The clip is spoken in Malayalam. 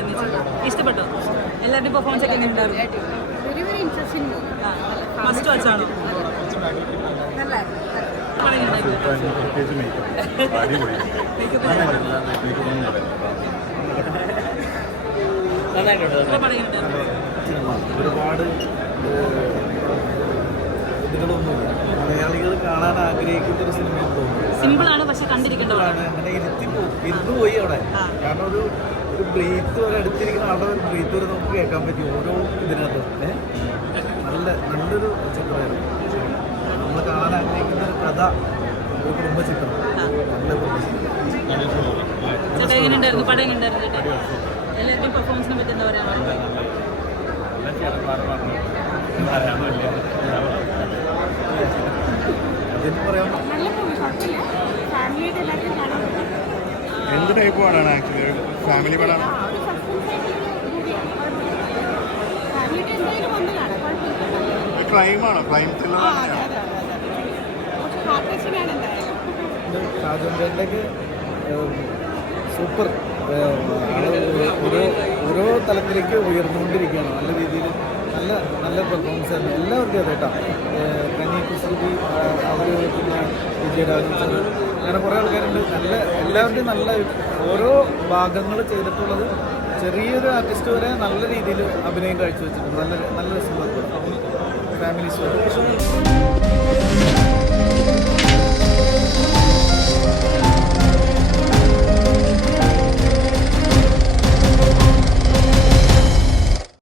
ഉണ്ടായിരുന്നു? ഇഷ്ടപ്പെട്ടോ? എല്ലാവരുടെയും പെർഫോമൻസ് ഒക്കെ എങ്ങനെ ഉണ്ടായിരുന്നു? ഫസ്റ്റ് വാച്ചാണോ? ഒരുപാട് ഇതികളൊന്നുമില്ല. മലയാളികൾ കാണാൻ ആഗ്രഹിക്കുന്ന ഒരു സിനിമയെന്ന് തോന്നുന്നു. സിമ്പിളാണ്, പക്ഷെ കണ്ടിരിക്കേണ്ടതാണ്. അങ്ങനെ ഇരുന്നുപോയി അവിടെ. കാരണം ഒരു ബ്രീത്ത് വരെ എടുത്തിരിക്കുന്ന ആളുടെ ഒരു ബ്രീത്ത് വരെ നമുക്ക് കേൾക്കാൻ പറ്റും ഓരോ ഇതിനകത്ത്. നല്ലൊരു ചിത്രമായിരുന്നു. നമ്മൾ കാണാൻ ആഗ്രഹിക്കുന്ന ഒരു കഥ, ഒരു കുടുംബചിത്രം, നല്ല കുടുംബചിത്രം. എല്ലാവരുടെയും പെർഫോമൻസിനെ പറ്റി എന്താ പറയാ? എന്ത് ടൈപ്പ് പാടാണ് ആക്ച്വലി? ഫാമിലി പാടാണ്? ക്രൈമാണോ? ക്രൈം ഷാജുണ്ടേക്ക് സൂപ്പർ. ഓരോ തലത്തിലേക്ക് ഉയർന്നുകൊണ്ടിരിക്കുകയാണ്. നല്ല രീതിയിൽ നല്ല പെർഫോമൻസ് ആയിരുന്നു എല്ലാവർക്കും. അത് കേട്ടോ, കനി കുസൃതി, അവർ പിന്നെ വിജയരാജൻ സാർ, അങ്ങനെ കുറേ ആൾക്കാരുണ്ട്. എല്ലാവരുടെയും നല്ല ഓരോ ഭാഗങ്ങൾ ചെയ്തിട്ടുള്ളത്. ചെറിയൊരു ആർട്ടിസ്റ്റ് വരെ നല്ല രീതിയിൽ അഭിനയം കാഴ്ചവെച്ചിട്ടുണ്ട്. നല്ല രസമുള്ള ഫാമിലി സ്റ്റോറി.